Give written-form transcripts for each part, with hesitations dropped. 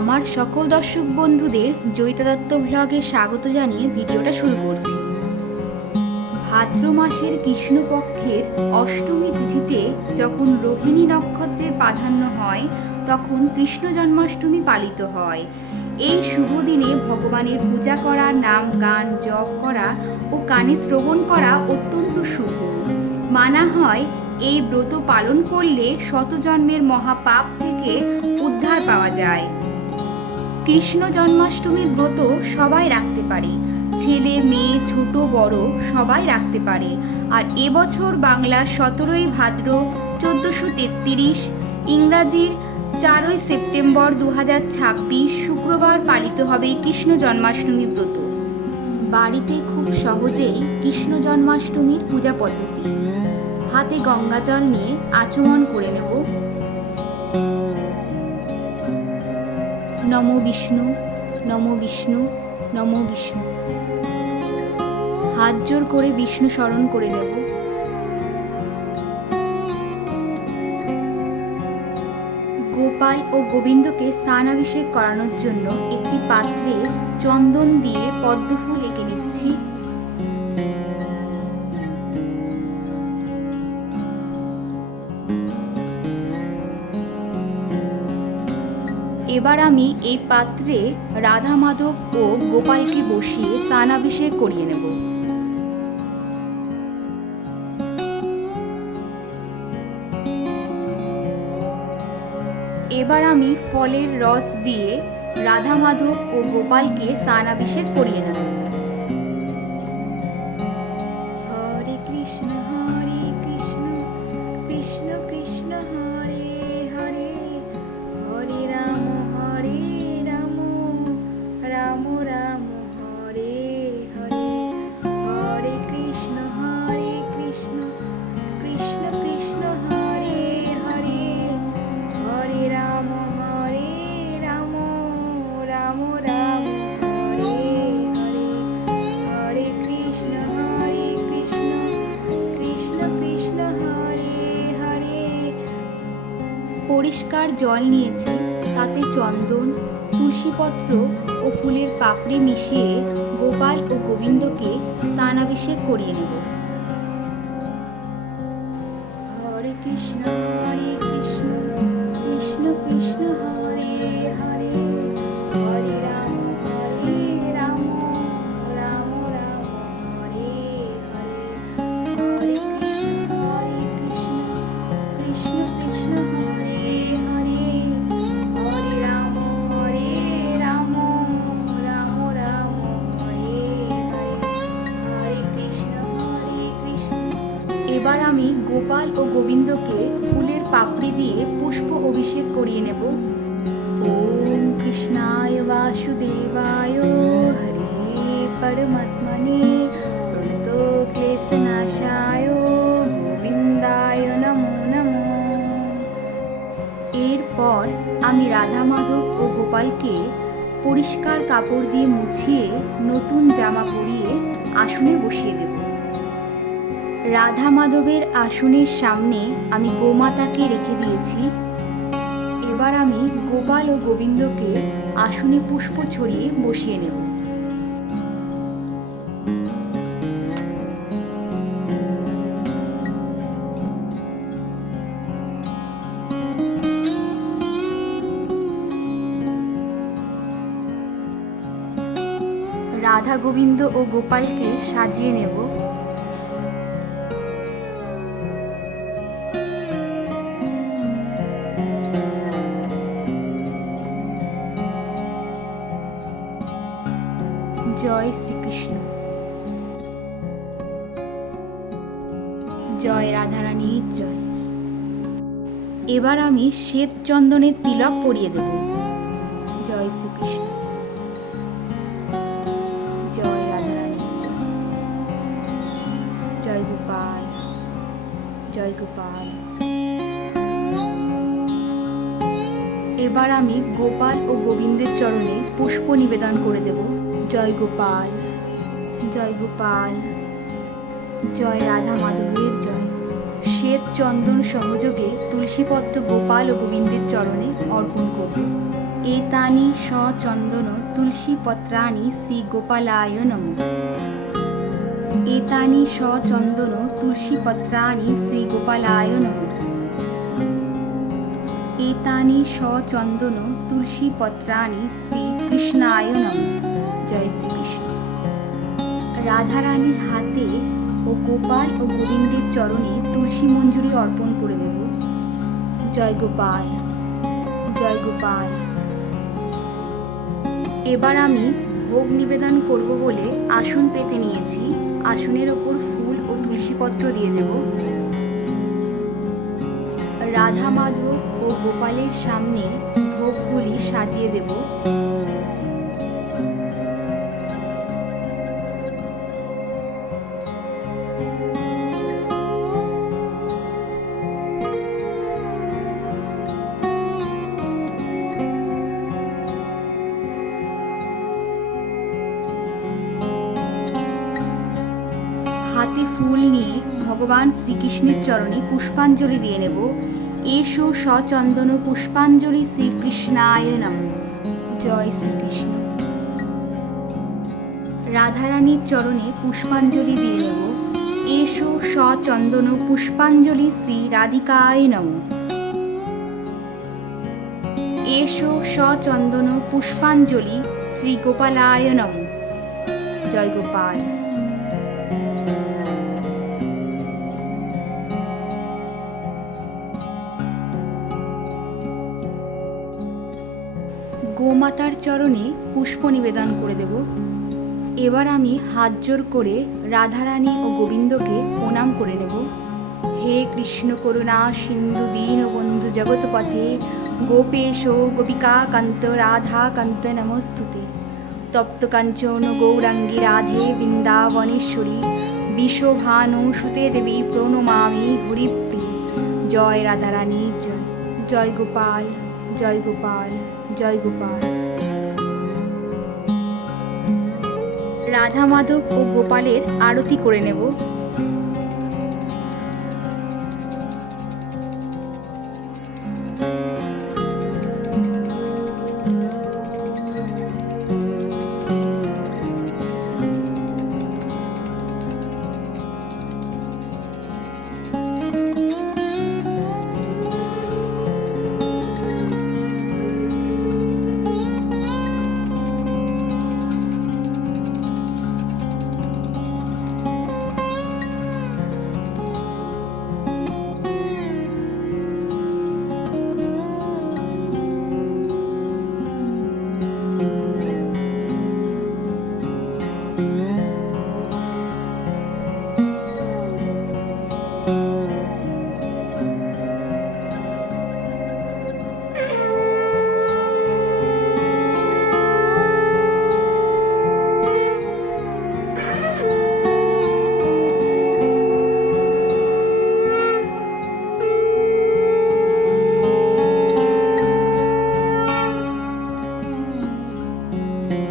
আমার সকল দর্শক বন্ধুদের জয়িতা দত্ত ব্লগে স্বাগত জানিয়ে ভিডিওটা শুরু করছি। ভাদ্র মাসের কৃষ্ণপক্ষের অষ্টমী তিথিতে যখন রোহিণী নক্ষত্রের প্রাধান্য হয় তখন কৃষ্ণ জন্মাষ্টমী পালিত হয়। এই শুভ দিনে ভগবানের পূজা করা, নাম গান জপ করা ও কানে শ্রবণ করা অত্যন্ত শুভ। মানা হয় এই ব্রত পালন করলে শতজন্মের মহাপাপ থেকে উদ্ধার পাওয়া যায়। কৃষ্ণ জন্মাষ্টমীর ব্রত সবাই রাখতে পারে, ছেলে মেয়ে ছোট বড় সবাই রাখতে পারে। আর এবছর বাংলার 17ই ভাদ্র 1433, ইংরাজির 4ই সেপ্টেম্বর 2026 শুক্রবার পালিত হবে কৃষ্ণ জন্মাষ্টমী ব্রত। বাড়িতে খুব সহজেই কৃষ্ণ জন্মাষ্টমীর পূজা পদ্ধতি। হাতে গঙ্গা জল নিয়ে আচমন করে নেব। নমো বিষ্ণু, নমো বিষ্ণু, নমো বিষ্ণু। হাত জোর করে বিষ্ণু স্মরণ করে নেব। গোপাল ও গোবিন্দকে স্নানাভিষেক করানোর জন্য একটি পাত্রে চন্দন দিয়ে পদ্মফুল এঁকে নিচ্ছি। এবার আমি এই পাত্রে রাধা মাধব ও গোপালকে বসিয়ে স্নানাভিষেক করিয়ে নেব। এবার আমি ফলের রস দিয়ে রাধা মাধব ও গোপালকে স্নানাভিষেক করিয়ে নেব। হরে কৃষ্ণ কৃষ্ণ কৃষ্ণ হরে হরে, হরে রাম রাম রাম হরে হরে, হরে কৃষ্ণ কৃষ্ণ কৃষ্ণ হরে হরে, হরে রাম রাম রাম হরে হরে, হরে কৃষ্ণ কৃষ্ণ হরে হরে। পরিষ্কার জল নিয়েছি, তাতে চন্দন, তুলসীপত্র ও ফুলের পাপড়ি মিশিয়ে গোপাল ও গোবিন্দকে স্নানাভিষেক করিয়ে নেব। হরে কৃষ্ণ কৃষ্ণ কৃষ্ণ হরে হরে, হরে রাম রাম রাম হরে হরে, হরে কৃষ্ণ কৃষ্ণ হরে হরে, হরে রাম রাম রাম হরে হরে, হরে কৃষ্ণ কৃষ্ণ। এবার আমি গোপাল ও গোবিন্দকে ফুলের পাপড়ি দিয়ে পুষ্প অভিষেক করিয়ে নেব। ওম কৃষ্ণায় বাসুদেবায় হরে পরমাত্মনে প্রণতক্লেশনাশায় গোবিন্দায় নমো নমো। এরপর আমি রাধা মাধব ও গোপালকে পরিষ্কার কাপড় দিয়ে মুছিয়ে নতুন জামা পরিয়ে আসনে বসিয়ে দেব। রাধা মাধবের আসনের সামনে আমি গোমাতাকে রেখে দিয়েছি। এবার আমি গোপাল ও গোবিন্দকে আসনে পুষ্প ছড়িয়ে বসিয়ে নেব। রাধা গোবিন্দ ও গোপালকে সাজিয়ে নেব। জয় শ্রীকৃষ্ণ, জয় রাধারানীর জয়। এবার আমি শ্বেত চন্দনের তিলক পরিয়ে দেব। জয় শ্রীকৃষ্ণ, জয় রাধারানীর জয়। জয় গোপাল, জয় গোপাল। এবার আমি গোপাল ও গোবিন্দের চরণে পুষ্প নিবেদন করে দেব। জয় গোপাল, জয় গোপাল, জয় রাধা মাধবের জয়। শ্বেত চন্দন সহযোগে তুলসীপত্র গোপাল ও গোবিন্দের চরণে অর্পণ করব। एतानि सचन्दन तुलसीपत्राणि श्रीगोपालाय नमः। एतानि सचन्दन तुलसीपत्राणि श्रीगोपालाय नमः। एतानि सचन्दन तुलसीपत्राणि श्रीकृष्णाय नमः। जय श्रीकृष्ण। রাধা রানীর হাতে ও গোপাল ও গোবিন্দের চরণে তুলসী মঞ্জুরি অর্পণ করে দেব। জয় গোপাল, জয় গোপাল। এবার আমি ভোগ নিবেদন করব বলে আসন পেতে নিয়েছি। আসনের ওপর ফুল ও তুলসীপত্র দিয়ে দেব। রাধা মাধব ও গোপালের সামনে ভোগগুলি সাজিয়ে দেব। হাতে ফুল নিয়ে ভগবান শ্রীকৃষ্ণের চরণে পুষ্পাঞ্জলি দিয়ে নেব। এসো সচন্দন পুষ্পাঞ্জলি শ্রীকৃষ্ণায় নমঃ। জয় শ্রীকৃষ্ণ। রাধারানীর চরণে পুষ্পাঞ্জলি দিয়ে নেব। এসো সচন্দন পুষ্পাঞ্জলি শ্রী রাধিকায় নমঃ। এসো সচন্দন পুষ্পাঞ্জলি শ্রী গোপালায় নমঃ। জয় গোপাল। গোমাতার চরণে পুষ্প নিবেদন করে দেব। এবার আমি হাত জোর করে রাধারানী ও গোবিন্দকে প্রণাম করে নেব। হে কৃষ্ণ করুণা সিন্ধু দীনবন্ধু জগৎপথে গোপেশ গোপিকা কান্ত রাধা কান্ত নমস্তুতে। তপ্ত কাঞ্চন গৌরাঙ্গী রাধে বৃন্দাবনেশ্বরী বিশ্বভানু সুতে দেবী প্রণমামি হরিপ্রিয়ে। জয় রাধারানী জয়। জয় গোপাল, জয় গোপাল, জয় গোপাল। রাধা মাধব ও গোপালের আরতি করে নেব।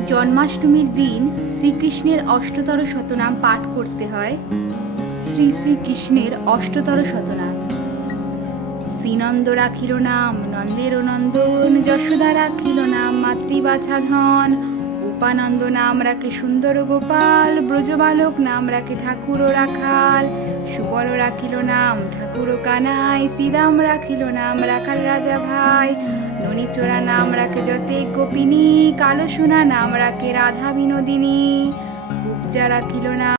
জন্মাষ্টমীর দিন শ্রীকৃষ্ণের অষ্টতর শতনাম পাঠ করতে হয়। শ্রী শ্রীকৃষ্ণের অষ্টতর শতনাম। শ্রীনন্দ রাখিল নাম নন্দের নন্দন, যশোদা রাখিল নাম মাতৃবাছা ধন, উপানন্দ নাম রাখে সুন্দর গোপাল, ব্রজবালক নাম রাখে ঠাকুর রাখাল, সুবল রাখিল নাম ঠাকুর কানাই, শ্রীদাম রাখিল নাম রাখাল রাজা ভাই, ননীচোরা নাম রাখে যতে গোপিনী, কালো সোনা নাম রাখে রাধা বিনোদিনী, কুবজা রাখিল নাম